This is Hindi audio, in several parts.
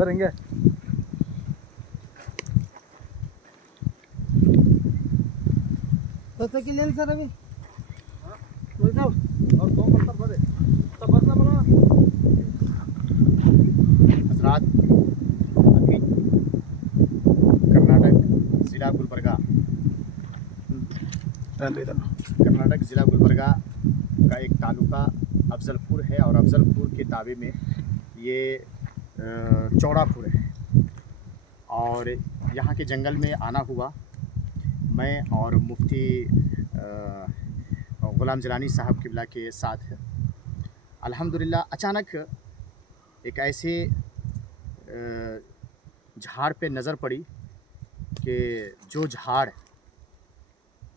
भरेंगे। तो किले सर अभी और 2 पत्थर भरे तब बसना बोला। हजरात, अभी कर्नाटक ज़िला गुलबर्गा का एक तालुका अफजलपुर है और अफजलपुर के ताबे में ये चौड़ापुर है। और यहाँ के जंगल में आना हुआ मैं और मुफ्ती ग़ुलाम जलानी साहब किबला के साथ। अल्हम्दुलिल्लाह अचानक एक ऐसे झाड़ पे नज़र पड़ी कि जो झाड़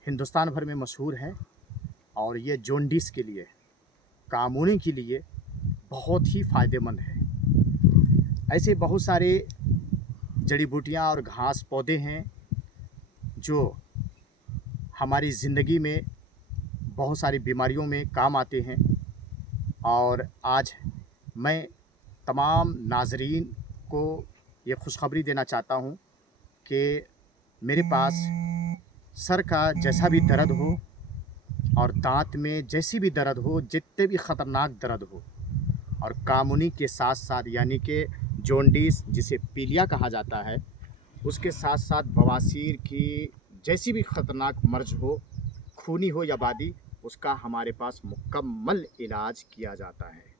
हिंदुस्तान भर में मशहूर है और ये जॉन्डिस के लिए, कामूनी के लिए बहुत ही फ़ायदेमंद है। ऐसे बहुत सारे जड़ी बूटियाँ और घास पौधे हैं जो हमारी ज़िंदगी में बहुत सारी बीमारियों में काम आते हैं। और आज मैं तमाम नाज़रीन को ये खुशखबरी देना चाहता हूँ कि मेरे पास सर का जैसा भी दर्द हो और दांत में जैसी भी दर्द हो, जितने भी ख़तरनाक दर्द हो, और कामुनी के साथ साथ यानी कि जॉन्डिस जिसे पीलिया कहा जाता है, उसके साथ साथ बवासीर की जैसी भी ख़तरनाक मर्ज हो, खूनी हो या बादी, उसका हमारे पास मुकम्मल इलाज किया जाता है।